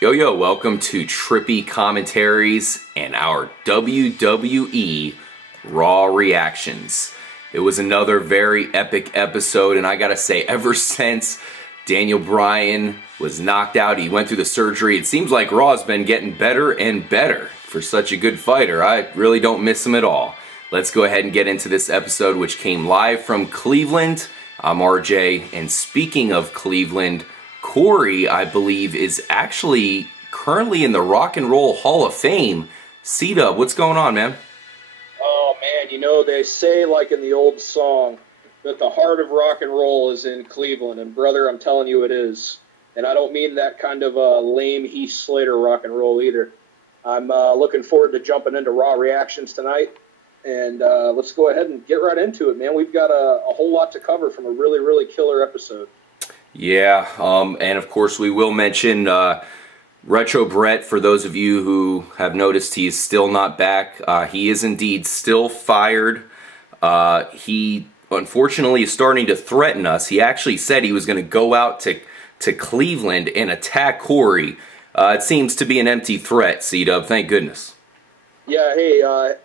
Yo, welcome to Trippy Commentaries and our WWE RAW reactions. It was another very epic episode, and I gotta say, ever since Daniel Bryan was knocked out, he went through the surgery, it seems like Raw's been getting better and better for such a good fighter. I really don't miss him at all. Let's go ahead and get into this episode, which came live from Cleveland. I'm RJ, and speaking of Cleveland, Corey, I believe, is actually currently in the Rock and Roll Hall of Fame. C-Dub, what's going on, man? Oh, man, you know, they say, like in the old song, that the heart of rock and roll is in Cleveland, and brother, I'm telling you it is. And I don't mean that kind of lame Heath Slater rock and roll either. I'm looking forward to jumping into Raw reactions tonight, and let's go ahead and get right into it, man. We've got a whole lot to cover from a really, really killer episode. Yeah, and of course we will mention Retro Brett. For those of you who have noticed, he is still not back. He is indeed still fired. He unfortunately is starting to threaten us. He actually said he was going to go out to Cleveland and attack Corey. It seems to be an empty threat, C-Dub, thank goodness. Yeah, hey,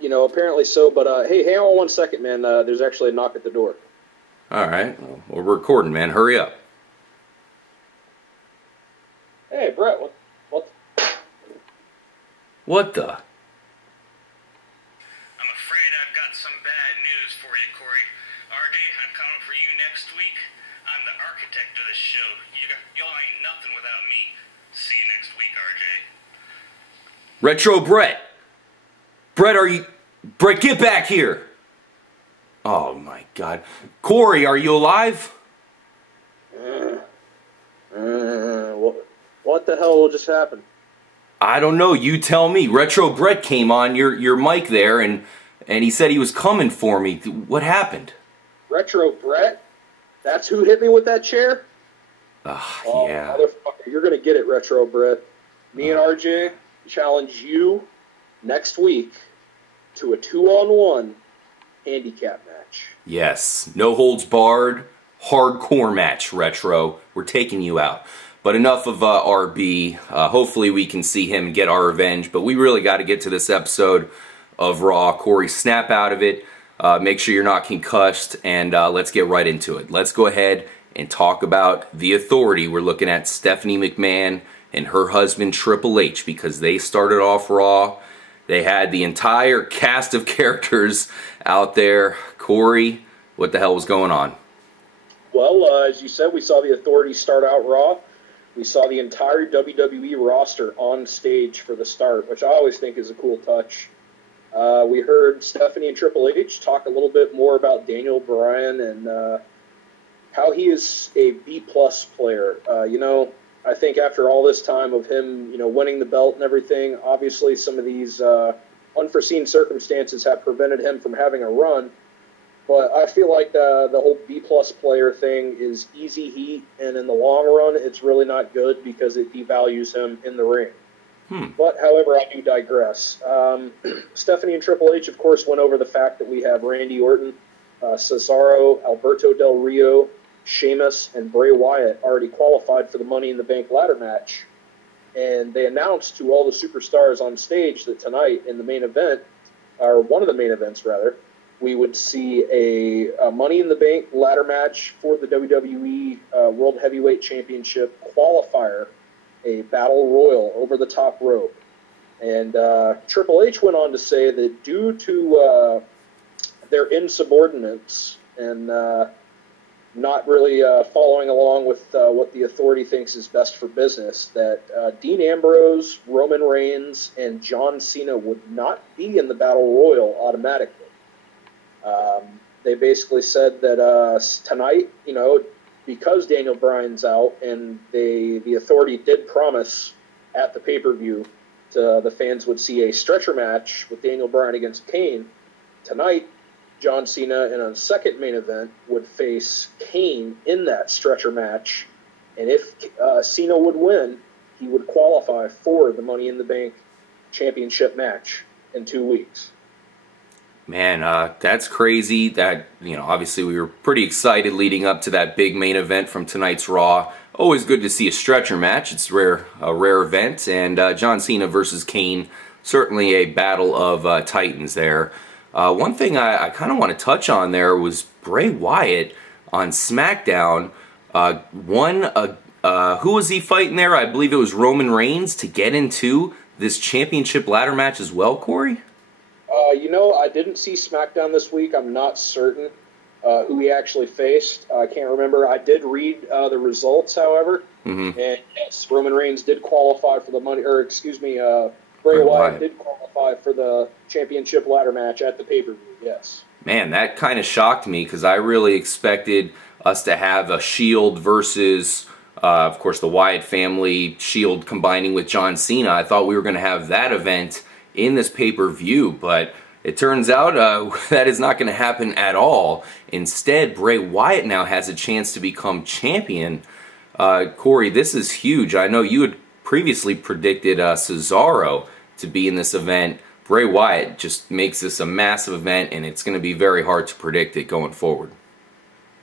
you know, apparently so, but hey, hang on one second, man. There's actually a knock at the door. All right, well, we're recording, man. Hurry up. Hey, Brett, what? What the? I'm afraid I've got some bad news for you, Corey. RJ, I'm coming for you next week. I'm the architect of this show. Y'all ain't nothing without me. See you next week, RJ. Retro Brett. Brett, get back here. Oh my God. Corey, are you alive? What the hell just happened? I don't know. You tell me. Retro Brett came on your mic there, and he said he was coming for me. What happened? Retro Brett? That's who hit me with that chair? Oh, yeah. Motherfucker, you're going to get it, Retro Brett. Me and RJ challenge you next week to a 2-on-1 handicap match. Yes. No holds barred. Hardcore match, Retro. We're taking you out. But enough of RB. Hopefully we can see him get our revenge. But we really got to get to this episode of Raw. Corey, snap out of it. Make sure you're not concussed. And let's get right into it. Let's go ahead and talk about the Authority. We're looking at Stephanie McMahon and her husband Triple H, because they started off Raw. They had the entire cast of characters out there. Corey, what the hell was going on? Well, as you said, we saw the Authority start out Raw. We saw the entire WWE roster on stage for the start, which I always think is a cool touch. We heard Stephanie and Triple H talk a little bit more about Daniel Bryan and how he is a B-plus player. You know, I think after all this time of him, you know, winning the belt and everything, obviously some of these unforeseen circumstances have prevented him from having a run. But I feel like the whole B-plus player thing is easy heat, and in the long run, it's really not good because it devalues him in the ring. But, however, I do digress. Stephanie and Triple H, of course, went over the fact that we have Randy Orton, Cesaro, Alberto Del Rio, Sheamus, and Bray Wyatt already qualified for the Money in the Bank ladder match. And they announced to all the superstars on stage that tonight in the main event, or one of the main events rather, we would see a Money in the Bank ladder match for the WWE World Heavyweight Championship qualifier, a battle royal over the top rope. And Triple H went on to say that due to their insubordinates and not really following along with what the Authority thinks is best for business, that Dean Ambrose, Roman Reigns, and John Cena would not be in the battle royal automatically. They basically said that tonight, you know, because Daniel Bryan's out, and the Authority did promise at the pay-per-view the fans would see a stretcher match with Daniel Bryan against Kane. Tonight, John Cena in a second main event would face Kane in that stretcher match, and if Cena would win, he would qualify for the Money in the Bank championship match in 2 weeks. Man, that's crazy. That, you know, obviously we were pretty excited leading up to that big main event from tonight's Raw. Always good to see a stretcher match. It's a rare event, and John Cena versus Kane, certainly a battle of titans there. One thing I kind of want to touch on there was Bray Wyatt on SmackDown. Who was he fighting there? I believe it was Roman Reigns to get into this championship ladder match as well, Corey? I didn't see SmackDown this week. I'm not certain who he actually faced. I can't remember. I did read the results, however. Mm-hmm. And yes, Roman Reigns did qualify for the Bray Wyatt did qualify for the championship ladder match at the pay-per-view, yes. Man, that kind of shocked me because I really expected us to have a Shield versus, of course, the Wyatt family, Shield combining with John Cena. I thought we were going to have that event in this pay-per-view, but it turns out that is not going to happen at all. Instead, Bray Wyatt now has a chance to become champion. Corey, this is huge. I know you had previously predicted Cesaro to be in this event. Bray Wyatt just makes this a massive event, and it's going to be very hard to predict it going forward.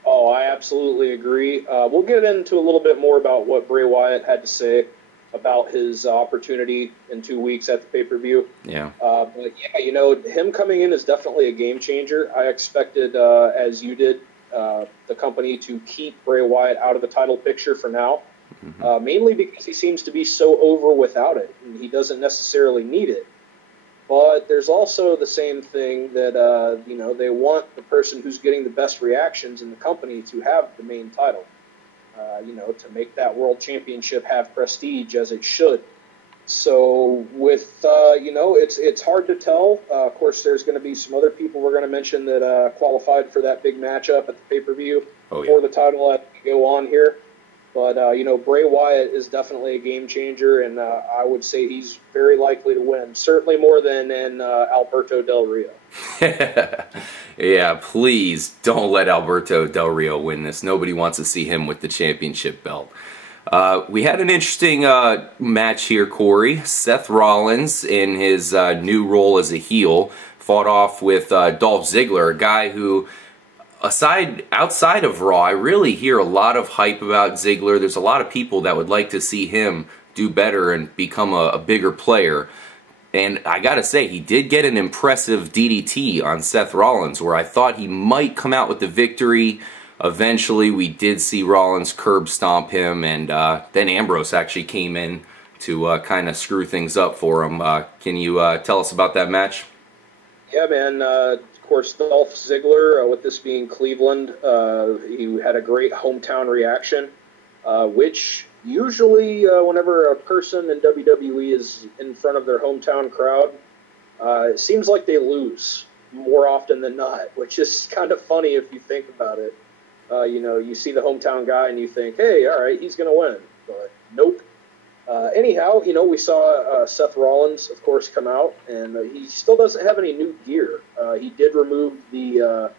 Oh, I absolutely agree. We'll get into a little bit more about what Bray Wyatt had to say about his opportunity in 2 weeks at the pay-per-view. Yeah. But yeah, him coming in is definitely a game changer. I expected, as you did, the company to keep Bray Wyatt out of the title picture for now, mainly because he seems to be so over without it, and he doesn't necessarily need it. But there's also the same thing that, they want the person who's getting the best reactions in the company to have the main title. To make that world championship have prestige as it should. So with, it's hard to tell. Of course, there's going to be some other people we're going to mention that qualified for that big matchup at the pay-per-view for the title as we go on here. But, Bray Wyatt is definitely a game changer, and I would say he's very likely to win. Certainly more than in Alberto Del Rio. Yeah, please don't let Alberto Del Rio win this. Nobody wants to see him with the championship belt. We had an interesting match here, Corey. Seth Rollins, in his new role as a heel, fought off with Dolph Ziggler, a guy who, outside of Raw, I really hear a lot of hype about Ziggler. There's a lot of people that would like to see him do better and become a bigger player. And I gotta say, he did get an impressive DDT on Seth Rollins, where I thought he might come out with the victory. Eventually, we did see Rollins curb stomp him, and then Ambrose actually came in to kind of screw things up for him. Can you tell us about that match? Yeah, man. Of course, Dolph Ziggler, with this being Cleveland, he had a great hometown reaction, which usually whenever a person in WWE is in front of their hometown crowd, it seems like they lose more often than not, which is kind of funny if you think about it. You see the hometown guy and you think, hey, all right, he's going to win. But nope. Anyhow, we saw Seth Rollins, of course, come out, and he still doesn't have any new gear. He did remove the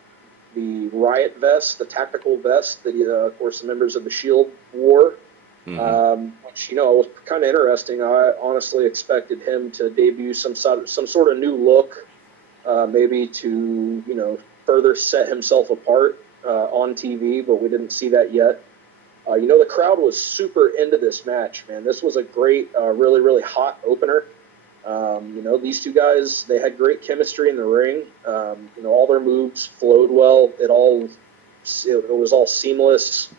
riot vest, the tactical vest that, of course, the members of the Shield wore, which, was kind of interesting. I honestly expected him to debut some sort of new look, maybe to, further set himself apart on TV, but we didn't see that yet. The crowd was super into this match, man. This was a great, really, really hot opener. These two guys, they had great chemistry in the ring. All their moves flowed well. It was all seamless.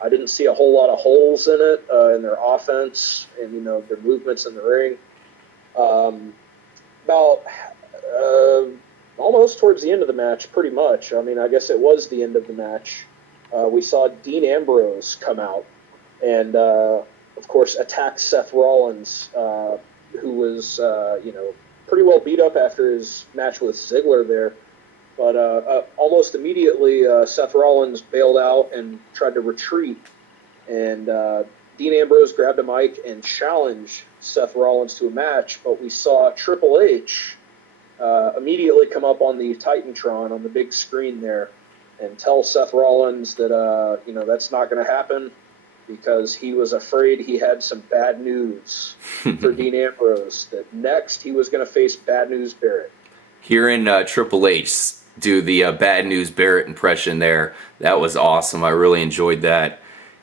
I didn't see a whole lot of holes in it, in their offense and, their movements in the ring. About almost towards the end of the match, pretty much. I guess it was the end of the match. We saw Dean Ambrose come out and, of course, attack Seth Rollins, who was, pretty well beat up after his match with Ziggler there. But almost immediately, Seth Rollins bailed out and tried to retreat. And Dean Ambrose grabbed a mic and challenged Seth Rollins to a match. But we saw Triple H immediately come up on the Titantron on the big screen there and tell Seth Rollins that, that's not going to happen because he was afraid he had some bad news for Dean Ambrose, that next he was going to face Bad News Barrett. Hearing Triple H do the Bad News Barrett impression there, that was awesome. I really enjoyed that.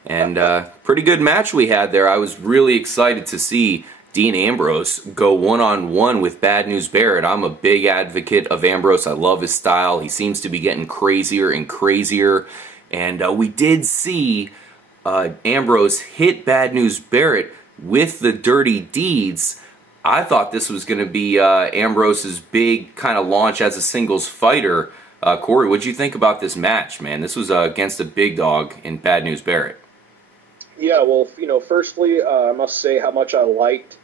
And pretty good match we had there. I was really excited to see Dean Ambrose go one-on-one with Bad News Barrett. I'm a big advocate of Ambrose. I love his style. He seems to be getting crazier and crazier. And we did see Ambrose hit Bad News Barrett with the Dirty Deeds. I thought this was going to be Ambrose's big kind of launch as a singles fighter. Corey, what'd you think about this match, man? This was against a big dog in Bad News Barrett. Yeah, well, firstly, I must say how much I liked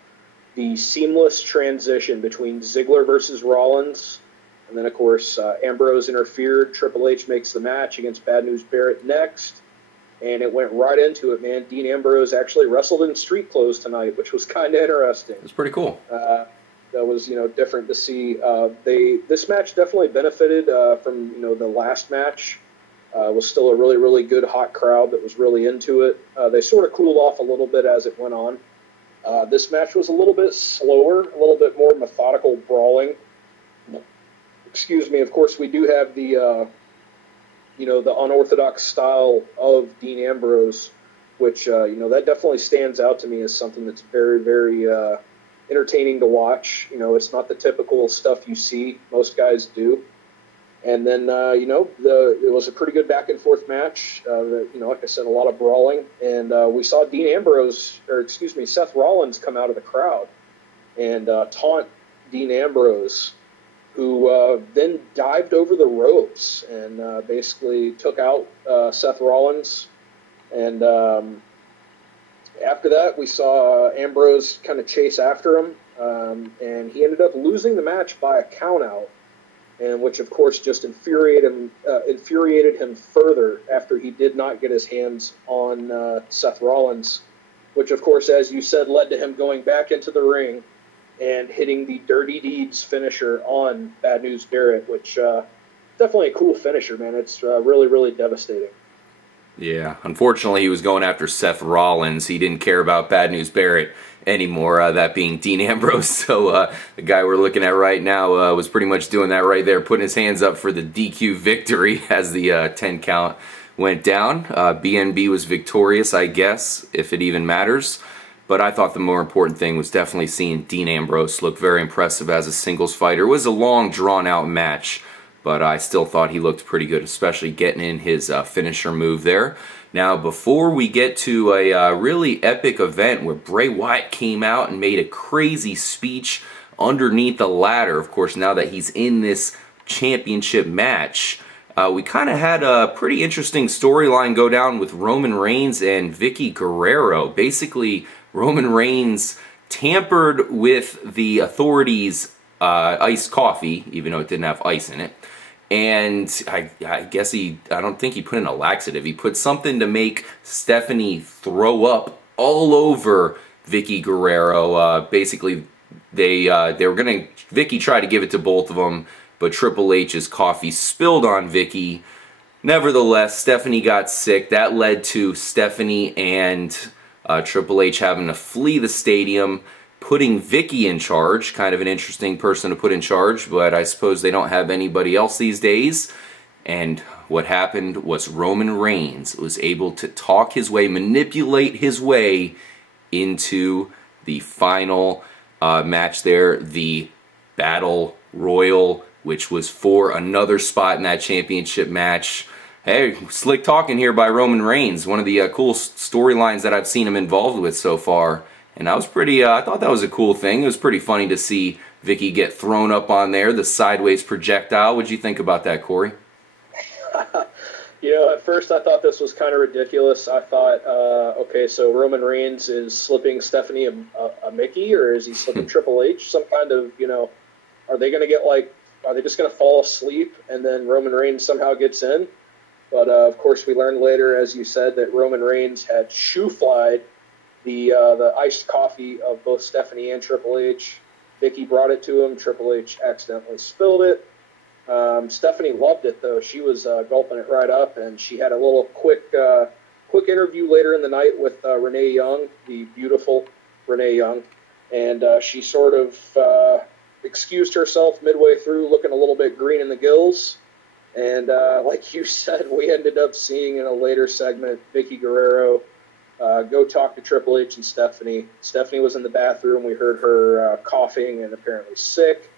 the seamless transition between Ziggler versus Rollins. And then, of course, Ambrose interfered. Triple H makes the match against Bad News Barrett next. And it went right into it, man. Dean Ambrose actually wrestled in street clothes tonight, which was kind of interesting. It's pretty cool. That was, different to see. This match definitely benefited from, the last match. It was still a really, really good hot crowd that was really into it. They sort of cooled off a little bit as it went on. This match was a little bit slower, a little bit more methodical brawling. Excuse me. Of course, we do have the, the unorthodox style of Dean Ambrose, which, that definitely stands out to me as something that's very, very entertaining to watch. It's not the typical stuff you see most guys do. And then, it was a pretty good back-and-forth match. Like I said, a lot of brawling. And we saw Seth Rollins come out of the crowd and taunt Dean Ambrose, who then dived over the ropes and basically took out Seth Rollins. And after that, we saw Ambrose kind of chase after him. And he ended up losing the match by a count-out. And which, of course, just infuriated him further after he did not get his hands on Seth Rollins, which, of course, as you said, led to him going back into the ring and hitting the Dirty Deeds finisher on Bad News Barrett, which definitely a cool finisher, man. It's really, really devastating. Yeah, unfortunately, he was going after Seth Rollins. He didn't care about Bad News Barrett anymore, that being Dean Ambrose. So the guy we're looking at right now was pretty much doing that right there, putting his hands up for the DQ victory as the 10 count went down. BNB was victorious, I guess, if it even matters. But I thought the more important thing was definitely seeing Dean Ambrose look very impressive as a singles fighter. It was a long, drawn-out match, but I still thought he looked pretty good, especially getting in his finisher move there. Now, before we get to a really epic event where Bray Wyatt came out and made a crazy speech underneath the ladder, of course, now that he's in this championship match, we kind of had a pretty interesting storyline go down with Roman Reigns and Vickie Guerrero. Basically, Roman Reigns tampered with the authorities' iced coffee, even though it didn't have ice in it. And I guess I don't think he put in a laxative. He put something to make Stephanie throw up all over Vickie Guerrero. Basically, Vickie tried to give it to both of them, but Triple H's coffee spilled on Vickie. Nevertheless, Stephanie got sick. That led to Stephanie and Triple H having to flee the stadium, putting Vickie in charge. Kind of an interesting person to put in charge, but I suppose they don't have anybody else these days. And what happened was Roman Reigns was able to talk his way, manipulate his way into the final match there, the Battle Royal, which was for another spot in that championship match. Hey, slick talking here by Roman Reigns, one of the cool storylines that I've seen him involved with so far. And I was I thought that was a cool thing. It was pretty funny to see Vickie get thrown up on there, the sideways projectile. What'd you think about that, Corey? At first I thought this was kind of ridiculous. I thought, okay, so Roman Reigns is slipping Stephanie a Mickey, or is he slipping Triple H? Some kind of, are they going to are they just going to fall asleep and then Roman Reigns somehow gets in? But, of course, we learned later, as you said, that Roman Reigns had shoe-flied the iced coffee of both Stephanie and Triple H. Vickie brought it to him. Triple H accidentally spilled it. Stephanie loved it, though. She was gulping it right up, and she had a little quick interview later in the night with Renee Young, the beautiful Renee Young, and she sort of excused herself midway through, looking a little bit green in the gills. And like you said, we ended up seeing in a later segment Vickie Guerrero go talk to Triple H and Stephanie. Stephanie was in the bathroom. We heard her coughing and apparently sick.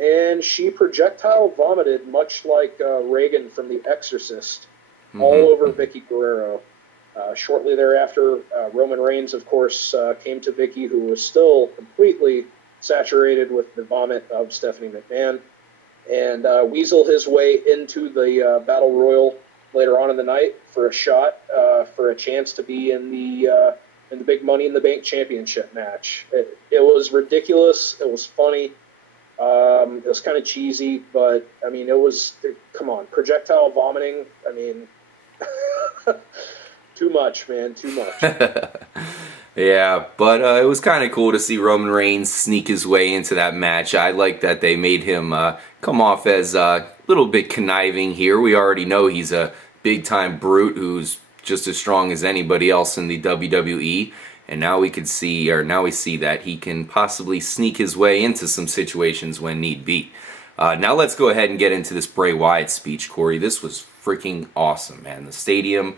And she projectile vomited, much like Reagan from The Exorcist, all over Vickie Guerrero. Shortly thereafter, Roman Reigns, of course, came to Vickie, who was still completely saturated with the vomit of Stephanie McMahon, and weaseled his way into the Battle Royal later on in the night for a shot, for a chance to be in the big Money in the Bank Championship match. It was ridiculous. It was funny. It was kind of cheesy, but I mean, come on, projectile vomiting. I mean, too much, man, too much. Yeah, but it was kind of cool to see Roman Reigns sneak his way into that match. I like that they made him come off as a little bit conniving here. We already know he's a big-time brute who's just as strong as anybody else in the WWE. And now we see that he can possibly sneak his way into some situations when need be. Now let's go ahead and get into this Bray Wyatt speech, Corey. This was freaking awesome, man. The stadium,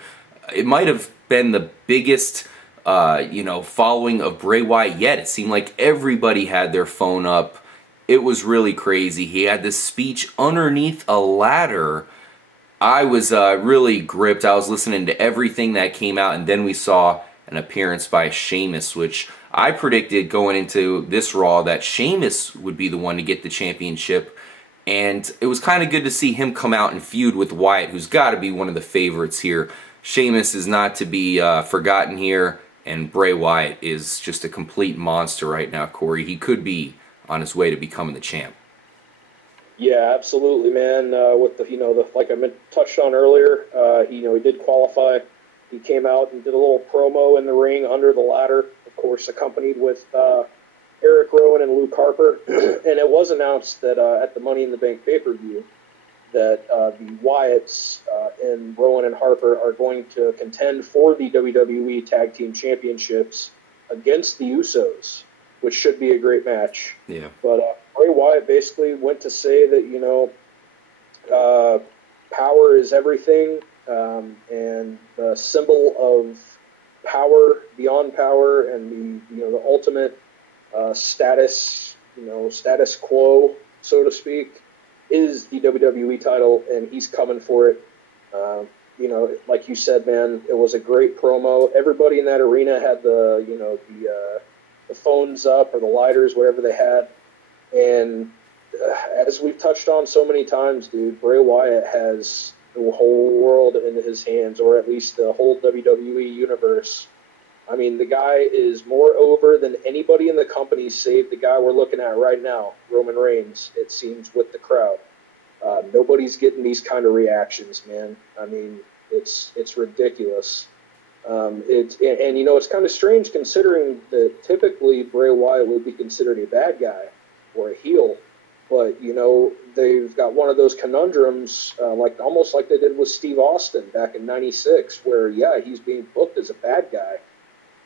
it might have been the biggest, following of Bray Wyatt yet. It seemed like everybody had their phone up. It was really crazy. He had this speech underneath a ladder. I was really gripped. I was listening to everything that came out, and then we saw an appearance by Sheamus, which I predicted going into this Raw that Sheamus would be the one to get the championship, and it was kind of good to see him come out and feud with Wyatt, who's got to be one of the favorites here. Sheamus is not to be forgotten here, and Bray Wyatt is just a complete monster right now, Corey. He could be on his way to becoming the champ. Yeah, absolutely, man. With like I touched on earlier, he did qualify. He came out and did a little promo in the ring under the ladder, of course, accompanied with Eric Rowan and Luke Harper. And it was announced that at the Money in the Bank pay-per-view that the Wyatts and Rowan and Harper are going to contend for the WWE Tag Team Championships against the Usos, which should be a great match. Yeah. But Bray Wyatt basically went to say that, power is everything. And the symbol of power beyond power and the ultimate status quo, so to speak, is the WWE title, and he's coming for it. Like you said, man, it was a great promo. Everybody in that arena had the phones up or the lighters, whatever they had, and as we've touched on so many times, dude, Bray Wyatt has the whole world in his hands, or at least the whole WWE universe. I mean, the guy is more over than anybody in the company, save the guy we're looking at right now, Roman Reigns, it seems, with the crowd. Nobody's getting these kind of reactions, man. I mean, it's ridiculous. It's kind of strange considering that typically Bray Wyatt would be considered a bad guy or a heel. But, they've got one of those conundrums, almost like they did with Steve Austin back in '96, where, yeah, he's being booked as a bad guy,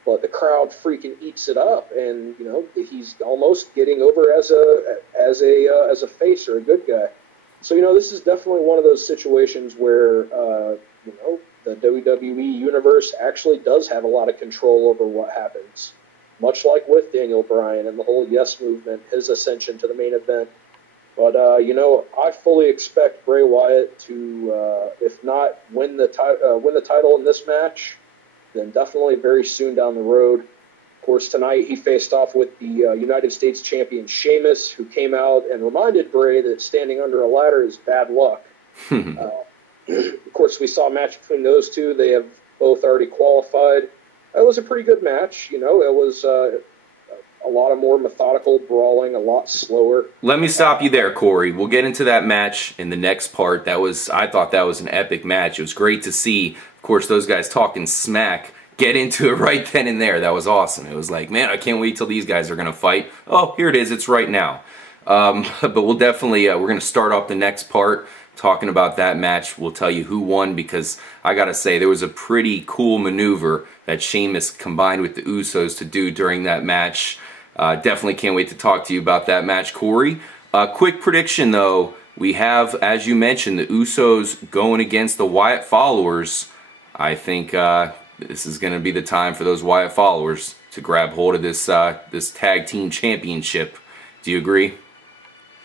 but the crowd freaking eats it up, and, he's almost getting over as a face or a good guy. So, this is definitely one of those situations where, the WWE universe actually does have a lot of control over what happens, much like with Daniel Bryan and the whole Yes movement, his ascension to the main event. But, I fully expect Bray Wyatt to, if not win the title in this match, then definitely very soon down the road. Of course, tonight he faced off with the United States champion Sheamus, who came out and reminded Bray that standing under a ladder is bad luck. Of course, we saw a match between those two. They have both already qualified. It was a pretty good match. It was a lot of more methodical brawling, a lot slower. Let me stop you there, Corey. We'll get into that match in the next part. I thought that was an epic match. It was great to see, of course, those guys talking smack, get into it right then and there. That was awesome. It was like, man, I can't wait till these guys are going to fight. Oh, here it is. It's right now. But we'll definitely, we're going to start off the next part talking about that match. We'll tell you who won, because I got to say, there was a pretty cool maneuver that Sheamus combined with the Usos to do during that match. Definitely can't wait to talk to you about that match, Corey. Quick prediction, though. We have, as you mentioned, the Usos going against the Wyatt followers. I think this is going to be the time for those Wyatt followers to grab hold of this this tag team championship. Do you agree?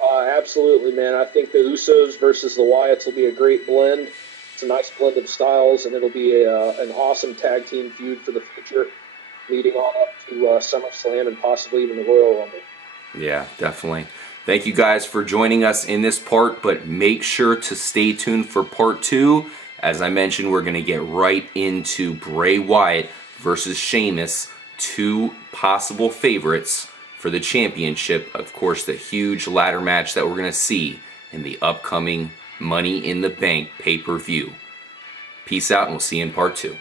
Absolutely, man. I think the Usos versus the Wyatts will be a great blend. It's a nice blend of styles, and it'll be an awesome tag team feud for the future, leading on up to SummerSlam and possibly even the Royal Rumble. Yeah, definitely. Thank you guys for joining us in this part, but make sure to stay tuned for part 2. As I mentioned, we're going to get right into Bray Wyatt versus Sheamus, 2 possible favorites for the championship. Of course, the huge ladder match that we're going to see in the upcoming Money in the Bank pay-per-view. Peace out, and we'll see you in part 2.